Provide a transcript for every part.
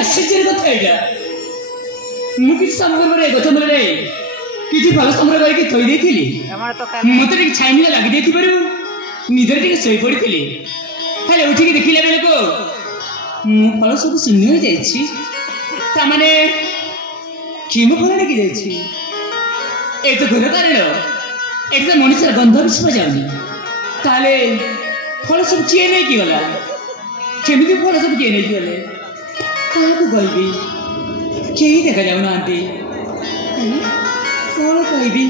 आश्चर्य कथा एटा मु कि समग्र गछ मूल किसी फल संग्रह करके थई देथिली मते टिक छाइनी लागि देथि परु निदर टिक सोई पड़िथिली हेले उठी के देखिले बेले को मु फल सब शून्य हो जाइछि ता माने किमो फल लागि जाइछि ए तो घर कारण ए तो मनुष्य गंध विश्व जाउनी ताले फल सब किए नहीं कि गला केमिति फल सब किए नहीं कि गले काको गइबी केही देखा जाउ नांती कौन कहबी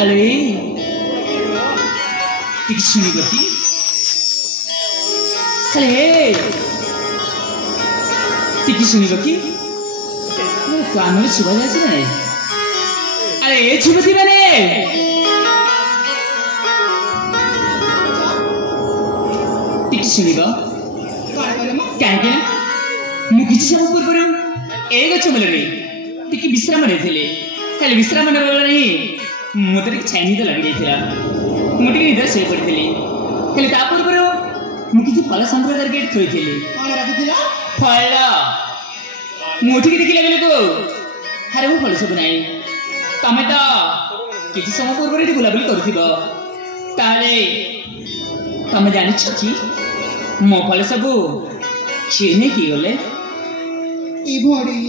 अरे टिक सुनी गति अरे टिक सुनी गति कान में सुबह जाती ना अरे छुपति बने टिक सुनी ग कहीं मुझे सब पूर्व ए गछ मूल टिके विश्राम खाली विश्राम नहीं मत छाइनी तो लगी जाता मुझे निद शो पड़ी खाली ता पूर्व मुझे फल संग्रह करके थोड़ी फल मुझे देखिले बेले को हारे वो फल सब ना तमें तो किसी समय पूर्व ये बुलाबुली कर तमें जान कि मो फल सब छीने की गले ई भड़ी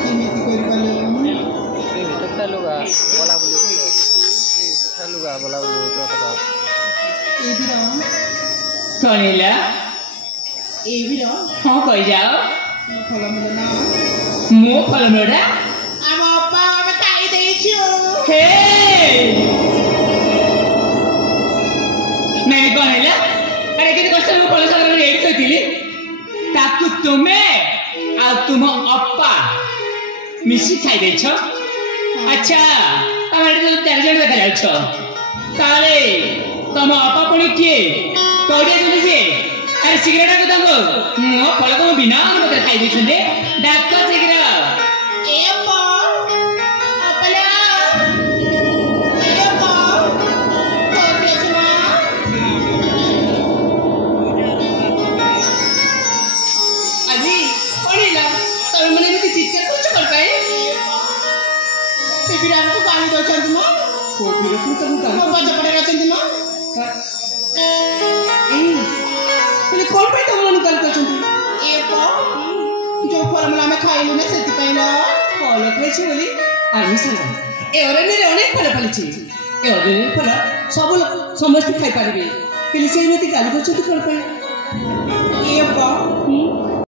केमिति करि पाले तत्ता लुगा बोला बोली तो ए बिरा कनेला ए बिरा हां कहि जाओ फल मिले ना मो फल मिले हम अप्पा हम खाई देई छु हे नहीं कनेला अरे कितने कष्ट में फल संग्रह रेट थी ताकू तुम्हें आ तुम अप्पा मिसी खाई दे छ अच्छा तमारे जो चार जन देखा जाउ छ ताले तम अप्पा पुणी किए कौड़े जने से अरे सिगरेट को दंगो मो फल को बिना मत खाई दे छे डाक सिगरेट ए अप्पा अपला ए अप्पा कोटे छुआ अभी पड़ीला तब मैंने भी चित्कार कुछ कर पाए ते बिरान को पानी दो चंद म को बिरा को तब का बच्चा पड़े रहते दिन ए पहले कौन पे तुम लोग निकल कर चंद ए पो जो फॉर्मूला में खाइलु ने सेति पहिला फॉलो करे छी बोली आनी सर ए ओरे ने अनेक फल फल छी ए ओरे फल सब समस्त खाई पारिबे पहले से एमति गाली कर चंद कर पाए ए पो